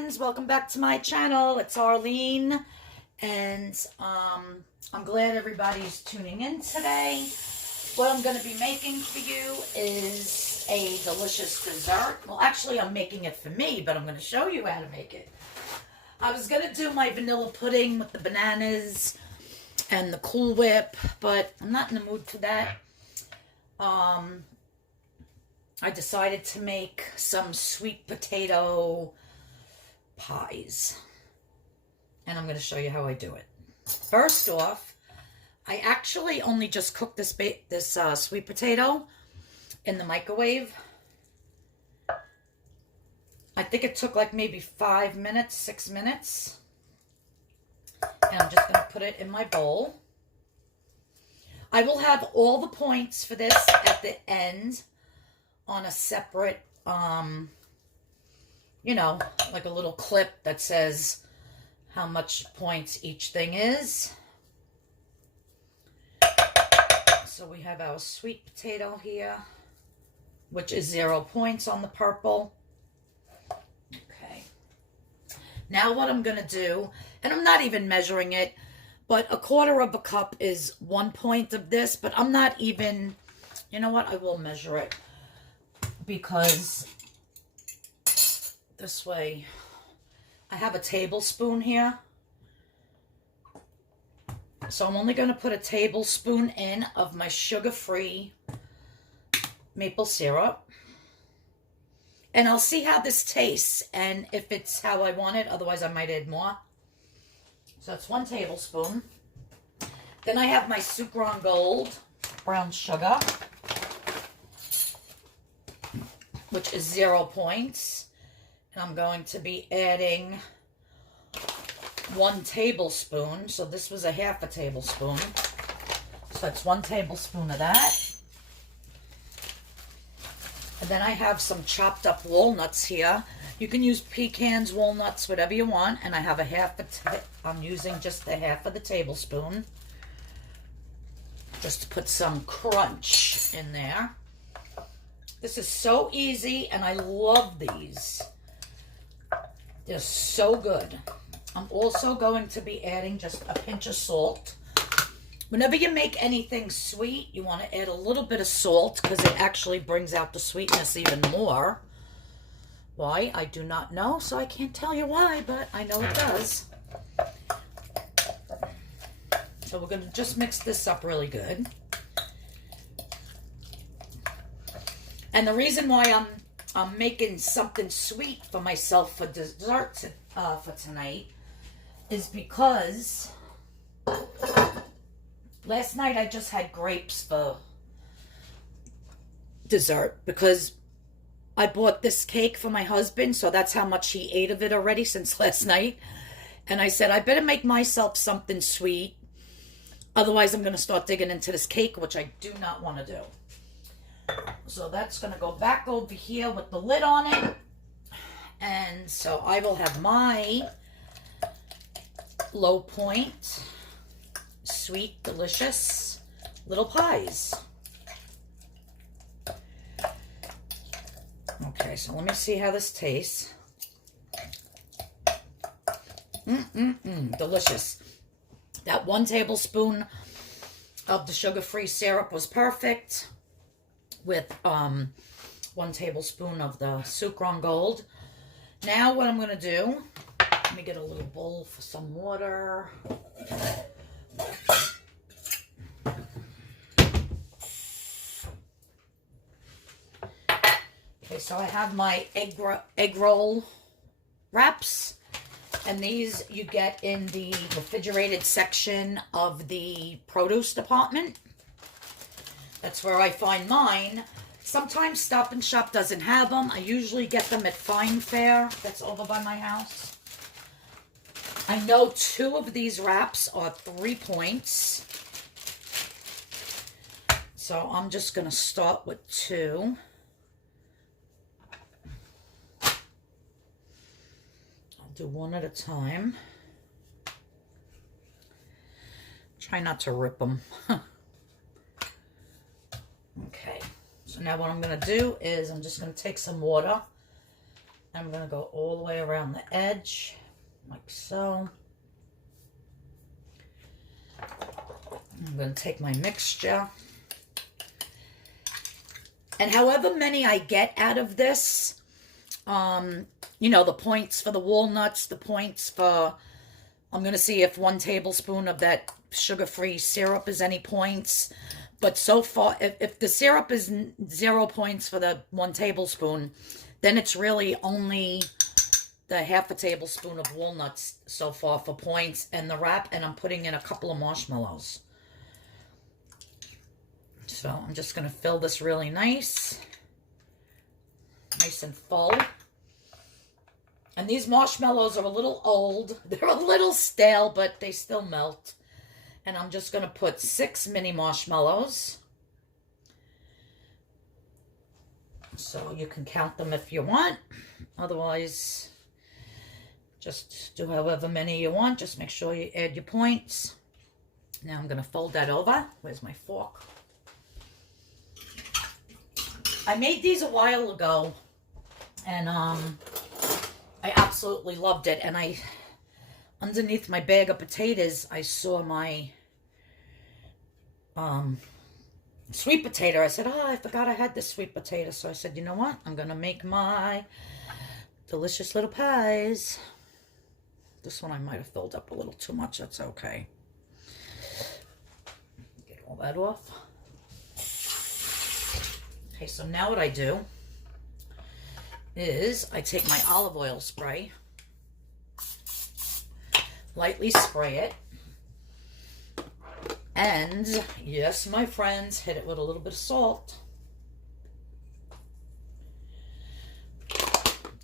friends, welcome back to my channel. It's Arlene, and I'm glad everybody's tuning in today. What I'm going to be making for you is a delicious dessert. Well, actually, I'm making it for me, but I'm going to show you how to make it. I was going to do my vanilla pudding with the bananas and the Cool Whip, but I'm not in the mood for that. I decided to make some sweet potato pies, and I'm going to show you how I do it. First off, I actually only just cooked this sweet potato in the microwave. I think it took like maybe 5 minutes, 6 minutes. And I'm just going to put it in my bowl. I will have all the points for this at the end on a separate, you know, like a little clip that says how much points each thing is. So we have our sweet potato here, which is 0 points on the purple. Okay. Now what I'm going to do, and I'm not even measuring it, but 1/4 cup is 1 point of this, but I'm not even, you know what, I will measure it. Because this way, I have a tablespoon here. So I'm only going to put a tablespoon in of my sugar-free maple syrup. And I'll see how this tastes and if it's how I want it. Otherwise, I might add more. So it's 1 tablespoon. Then I have my Sukrin Gold brown sugar, which is 0 points. And I'm going to be adding 1 tablespoon. So this was a 1/2 tablespoon. So that's 1 tablespoon of that. And then I have some chopped up walnuts here. You can use pecans, walnuts, whatever you want. And I have I'm using just a 1/2 tablespoon. Just to put some crunch in there. This is so easy, and I love these. They're so good. I'm also going to be adding just a pinch of salt. Whenever you make anything sweet, you want to add a little bit of salt because it actually brings out the sweetness even more. Why? I do not know, so I can't tell you why, but I know it does. So we're going to just mix this up really good. And the reason why I'm making something sweet for myself for dessert for tonight is because last night I just had grapes for dessert because I bought this cake for my husband, so that's how much he ate of it already since last night. And I said, I better make myself something sweet. Otherwise, I'm going to start digging into this cake, which I do not want to do. So that's going to go back over here with the lid on it. And so I will have my low point, sweet, delicious little pies. Okay, so let me see how this tastes. Delicious. That 1 tablespoon of the sugar-free syrup was perfect with 1 tablespoon of the Sukrin Gold. Now what I'm going to do, let me get a little bowl for some water. Okay, so I have my Eggroll Wrappers. And these you get in the refrigerated section of the produce department. That's where I find mine. Sometimes Stop and Shop doesn't have them. I usually get them at Fine Fare. That's over by my house. I know 2 of these wraps are 3 points. So I'm just going to start with 2. Do 1 at a time. Try not to rip them. Okay, so now what I'm going to do is I'm just going to take some water I'm going to go all the way around the edge, like so. I'm going to take my mixture. And however many I get out of this, you know, the points for the walnuts, the points for, I'm going to see if 1 tablespoon of that sugar-free syrup is any points. But so far, if the syrup is 0 points for the 1 tablespoon, then it's really only the ½ tablespoon of walnuts so far for points and the wrap, and I'm putting in a couple of marshmallows. So I'm just going to fill this really nice and full. And these marshmallows are a little old. They're a little stale, but they still melt. And I'm just going to put 6 mini marshmallows. So you can count them if you want. Otherwise, just do however many you want. Just make sure you add your points. Now I'm going to fold that over. Where's my fork? I made these a while ago, and I absolutely loved it. And underneath my bag of potatoes, I saw my sweet potato. I said, oh, I forgot I had this sweet potato. So I said, you know what? I'm going to make my delicious little pies. This one I might have filled up a little too much. That's okay. Get all that off. Okay, so now what I do is I take my olive oil spray, lightly spray it, and yes, my friends, hit it with a little bit of salt,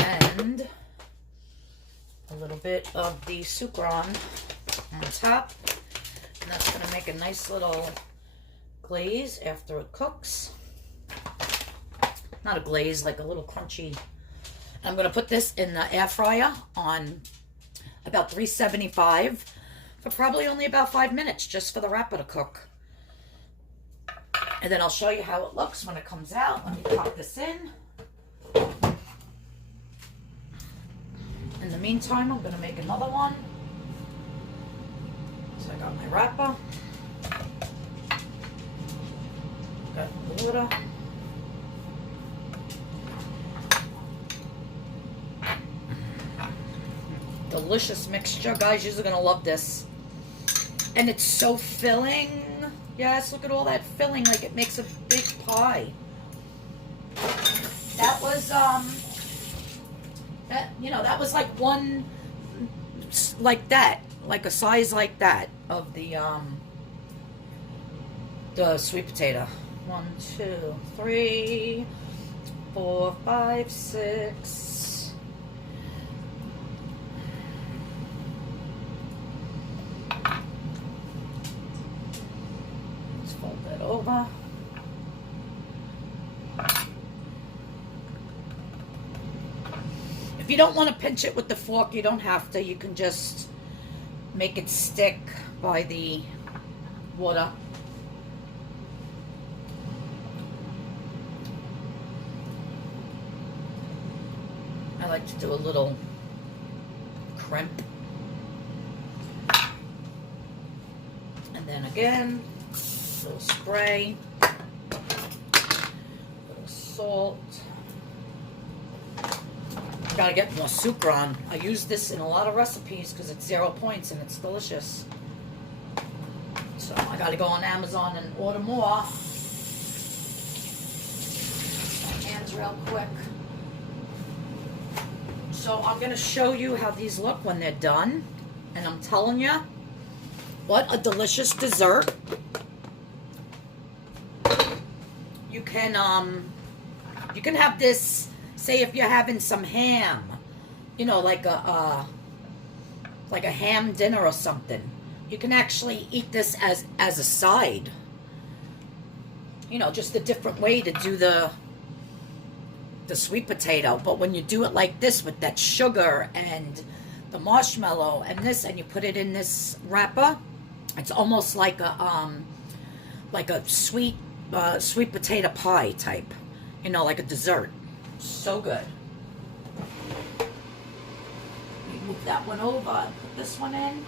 and a little bit of the Sukrin on top, and that's going to make a nice little glaze after it cooks. Not a glaze, like a little crunchy. I'm going to put this in the air fryer on about 375 for probably only about 5 minutes, just for the wrapper to cook. And then I'll show you how it looks when it comes out. Let me pop this in. In the meantime, I'm going to make another one. So I got my wrapper. Got the water. Delicious mixture, guys. You're gonna love this, and it's so filling. Yes, look at all that filling, like it makes a big pie. That was that was like one, like that, like a size like that of the sweet potato. 1, 2, 3, 4, 5, 6. Over. If you don't want to pinch it with the fork, you don't have to. You can just make it stick by the water. I like to do a little crimp. And then again, little spray, little salt. Gotta get more Sukrin. I use this in a lot of recipes because it's 0 points and it's delicious. So I gotta go on Amazon and order more. My hands real quick. So I'm gonna show you how these look when they're done. And I'm telling you, what a delicious dessert. You can have this, say if you're having some ham, you know, like a ham dinner or something. You can actually eat this as a side. You know, just a different way to do the sweet potato. But when you do it like this with that sugar and the marshmallow and this, and you put it in this wrapper, it's almost like a sweet potato pie type, you know, like a dessert. So good. move that one over and put this one in.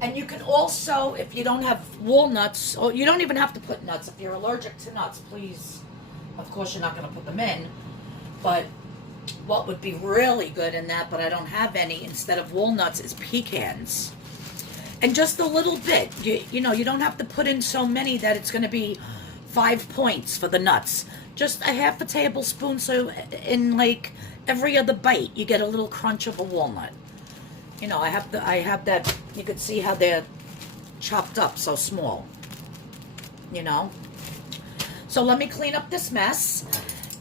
And you can also, if you don't have walnuts, or you don't even have to put nuts. If you're allergic to nuts, please, of course you're not going to put them in. But what would be really good in that, but I don't have any, instead of walnuts, is pecans. And just a little bit. You know, you don't have to put in so many that it's going to be 5 points for the nuts. Just a half a tablespoon, so in like every other bite, you get a little crunch of a walnut. You know, I have that, you could see how they're chopped up so small, you know. So let me clean up this mess,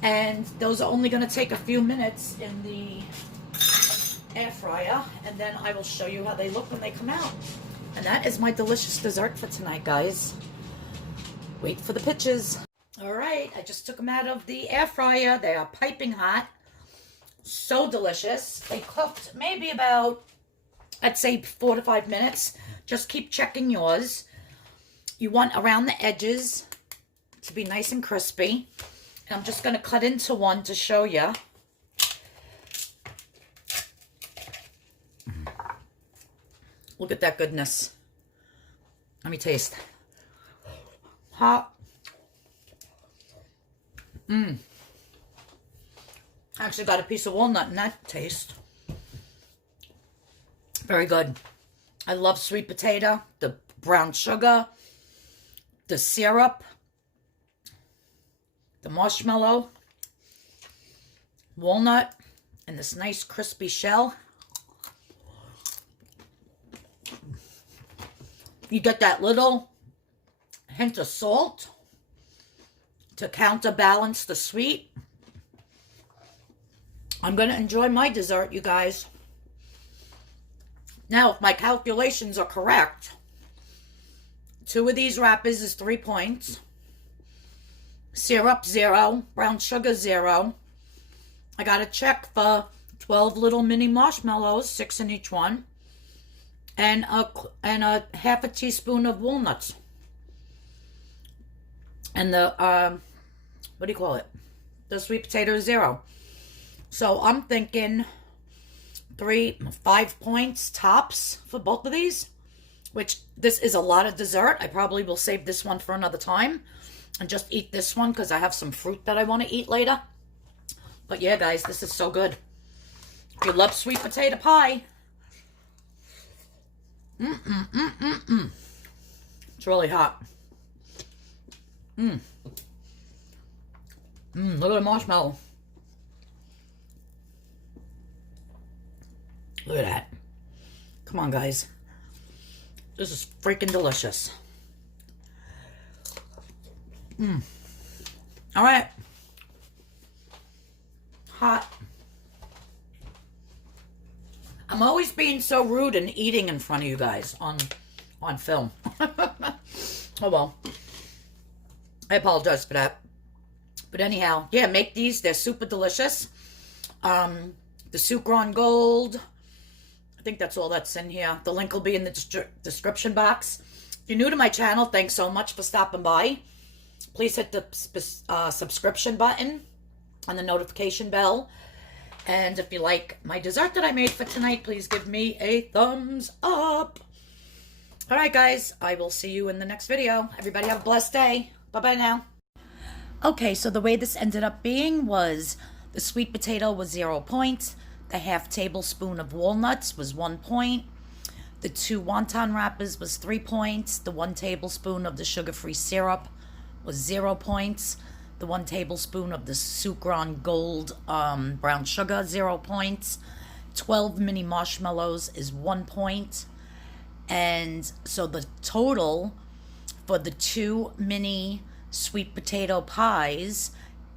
and those are only going to take a few minutes in the air fryer, and then I will show you how they look when they come out. And that is my delicious dessert for tonight, guys. Wait for the pictures. All right, I just took them out of the air fryer. They are piping hot. So delicious. They cooked maybe about, I'd say 4 to 5 minutes. Just keep checking yours. You want around the edges to be nice and crispy. And I'm just going to cut into one to show you. Look at that goodness. Let me taste. Hot. I actually got a piece of walnut in that taste. Very good. I love sweet potato, the brown sugar, the syrup, the marshmallow, walnut, and this nice crispy shell. You get that little hint of salt to counterbalance the sweet. I'm going to enjoy my dessert, you guys. Now, if my calculations are correct, 2 of these wrappers is 3 points. Syrup, 0. Brown sugar, 0. I got a check for 12 little mini marshmallows, 6 in each one. And a half a teaspoon of walnuts. And the, what do you call it? The sweet potato, 0. So I'm thinking 5 points tops for both of these, which this is a lot of dessert. I probably will save this one for another time and just eat this one because I have some fruit that I want to eat later. But yeah, guys, this is so good. If you love sweet potato pie, it's really hot. Look at the marshmallow. Look at that. Come on, guys. This is freaking delicious. All right. Hot. I'm always being so rude and eating in front of you guys on film. Oh, well. I apologize for that. But anyhow, yeah, make these. They're super delicious. The Sukrin Gold. I think that's all that's in here. The link will be in the description box. If you're new to my channel, thanks so much for stopping by. Please hit the subscription button and the notification bell. And if you like my dessert that I made for tonight, please give me a thumbs up. All right, guys. I will see you in the next video. Everybody have a blessed day. Bye-bye now. Okay, so the way this ended up being was the sweet potato was 0 points. The half tablespoon of walnuts was 1 point. The 2 wonton wrappers was 3 points. The 1 tablespoon of the sugar-free syrup was 0 points. The 1 tablespoon of the Sukrin Gold brown sugar, 0 points. 12 mini marshmallows is 1 point. And so the total for the 2 mini sweet potato pies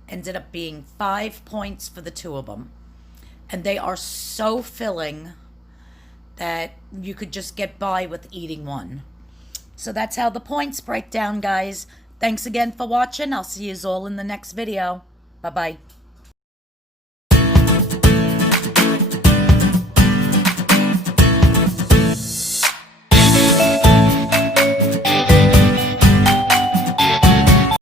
ended up being 5 points for the 2 of them. And they are so filling that you could just get by with eating one. So that's how the points break down, guys. Thanks again for watching. I'll see you all in the next video. Bye-bye.